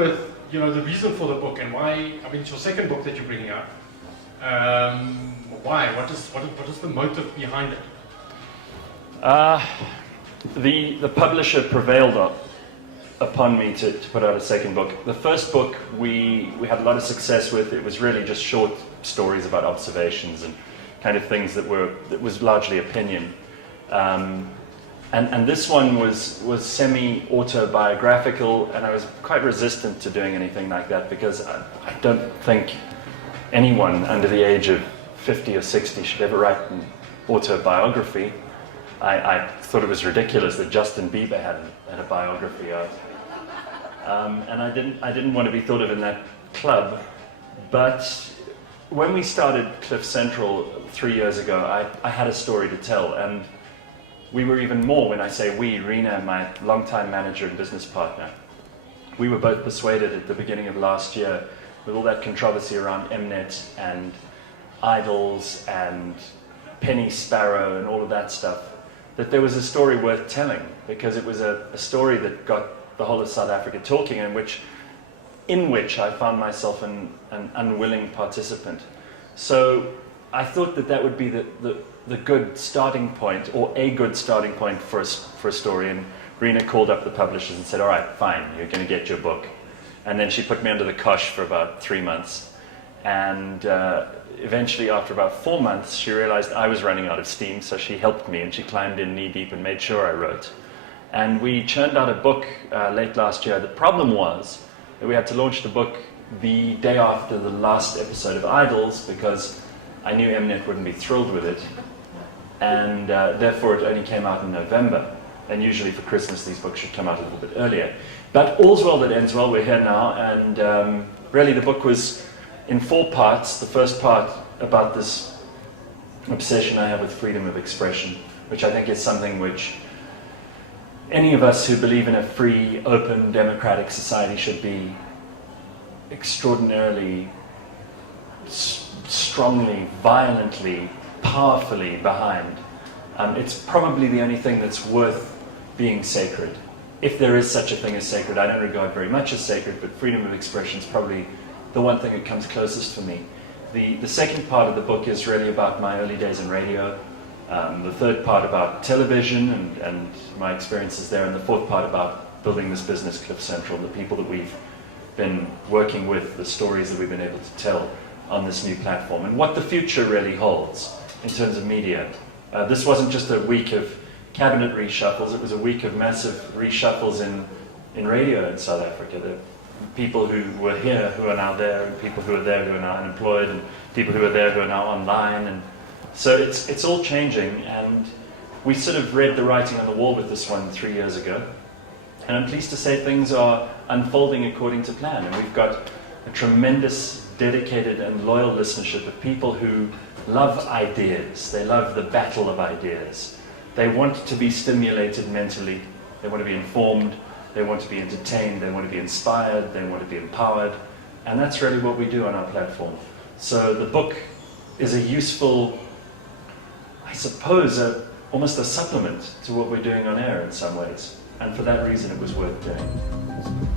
with, the reason for the book and why. I mean, it's your second book that you're bringing out. Why? What is the motive behind it? The publisher prevailed upon me to put out a second book. The first book we had a lot of success with. It was really just short stories about observations and kind of things that was largely opinion. And this one was semi-autobiographical, and I was quite resistant to doing anything like that because I don't think anyone under the age of 50 or 60 should ever write an autobiography. I thought it was ridiculous that Justin Bieber had a biography out. And I didn't want to be thought of in that club. But when we started Cliff Central 3 years ago, I had a story to tell, and we were even more, when I say we, Rena, my longtime manager and business partner, we were both persuaded at the beginning of last year, with all that controversy around Mnet and Idols and Penny Sparrow and all of that stuff, that there was a story worth telling, because it was a story that got the whole of South Africa talking, in which I found myself an unwilling participant. So I thought that would be the good starting point, or a good starting point for a story. And Rena called up the publishers and said, all right, fine, you're going to get your book. And then she put me under the cosh for about 3 months. And eventually, after about 4 months, she realized I was running out of steam, so she helped me, and she climbed in knee-deep and made sure I wrote. And we churned out a book late last year. The problem was that we had to launch the book the day after the last episode of Idols, because I knew Mnet wouldn't be thrilled with it. And therefore, it only came out in November. And usually for Christmas, these books should come out a little bit earlier. But all's well that ends well. We're here now. And really, the book was in 4 parts. The first part about this obsession I have with freedom of expression, which I think is something which any of us who believe in a free, open, democratic society should be extraordinarily strongly, violently, powerfully behind. It's probably the only thing that's worth being sacred. If there is such a thing as sacred, I don't regard very much as sacred, but freedom of expression is probably the one thing that comes closest for me. The second part of the book is really about my early days in radio. The third part about television and my experiences there, and the fourth part about building this business, Cliff Central, the people that we've been working with, the stories that we've been able to tell on this new platform, and what the future really holds in terms of media. This wasn't just a week of cabinet reshuffles, it was a week of massive reshuffles in radio in South Africa. The people who were here who are now there, and people who are there who are now unemployed, and people who are there who are now online. And so it's all changing, and we sort of read the writing on the wall with this one 3 years ago. And I'm pleased to say things are unfolding according to plan, and we've got a tremendous, dedicated and loyal listenership of people who love ideas. They love the battle of ideas. They want to be stimulated mentally. They want to be informed. They want to be entertained. They want to be inspired. They want to be empowered. And that's really what we do on our platform. So the book is a useful, I suppose, almost a supplement to what we're doing on air in some ways. And for that reason, it was worth doing.